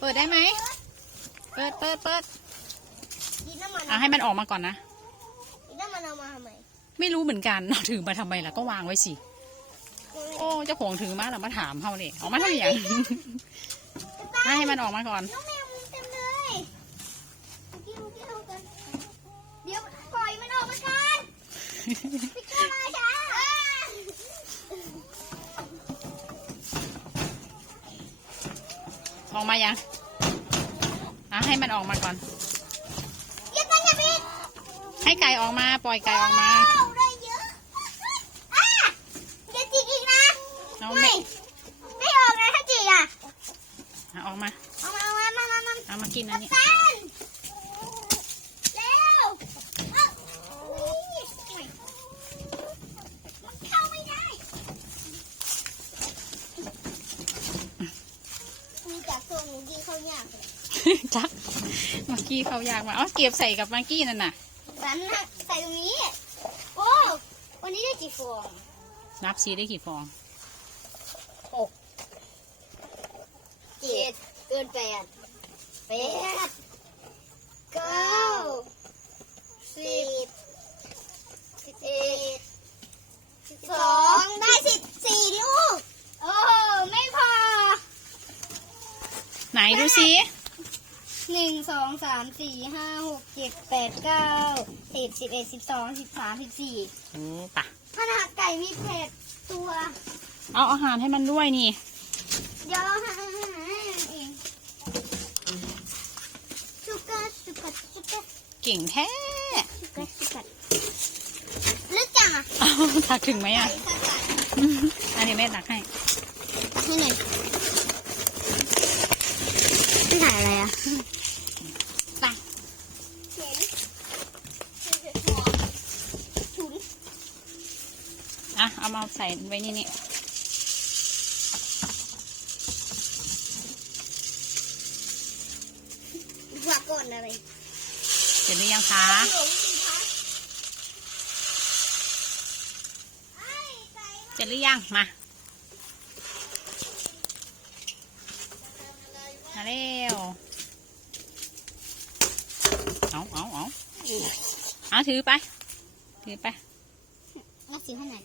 ปิดได้ไหม เปิดเปิดเปิดดินน้ำมันอะให้มันออกมาก่อนนะดินน้ำมันเอามาทำไมไม่รู้เหมือนกันเราถือมาทำไมล่ะก็วางไว้สิ โอ้เจ้าของถือมาแล้วมาถามเขาเลยออกมาทำอย่างให้มันออกมาก่อน น้องแมวมันเต็มเลยเมื่อกี้เมื่อกี้เอากันเดี๋ยวปล่อยมันออกมากันพี่เจ้ามาช้าออกมายังอะ ให้มันออกมาก่อนอย่ากันอย่าบิดให้ไก่ออกมา ปล่อยไก่ออกมาเอาได้เยอะอะอย่าจิกอีกนะ เอาไม่ ไม่ ไม่ออกนะถ้าจิกอะอะออกมา เอามาเอามามามามาเอามากินอันนี้ ตันเร็วเอ้าอุ๊ยเข้าไม่ได้มีจากโซนหนูดีเข้ายากเลย จักมากกี้เขายากมาอ๋อเก็บใส่กับมากกี้นั่นน่ะสันนะใส่ตรงนี้ โอ้วันนี้ได้กี่ฟองนับซีได้กี่ฟองเจ็ดเกินแปดแปดเก้าสิบสิบเอ็ดสิบสองได้สิบสี่ลูกโอ้ไม่พอ ไหนดูซิ หนึ่งสองสามสี่ห้าหกเจ็ดแปดเก้าสิบสิบเอ็ดสิบสองสิบสามสิบสี่โอ้ปะขนาดไก่มีเผ็ดตัว เอาอาหารให้มันด้วยนี่ เดี๋ยวหาเองสุกัดสุกัดสุกัดเก่งแท้สุกัดสุกัดลึกจังอะเอาถักถึงไหมไก่อะสกัดอันนี้แม่ตักให้ให้หน่อยไม่ถ่ายอะไรอะไปเข็นถุง อะ เอามาใส่ไว้นี่นี่ว่าก่อนอะไรเสร็จหรือยังคะหลงสิคะไอ้ไก่เสร็จหรือยังมามาเร็วเอาเอาเอาเอาถือไป ถือไปมาสิให้หน่อย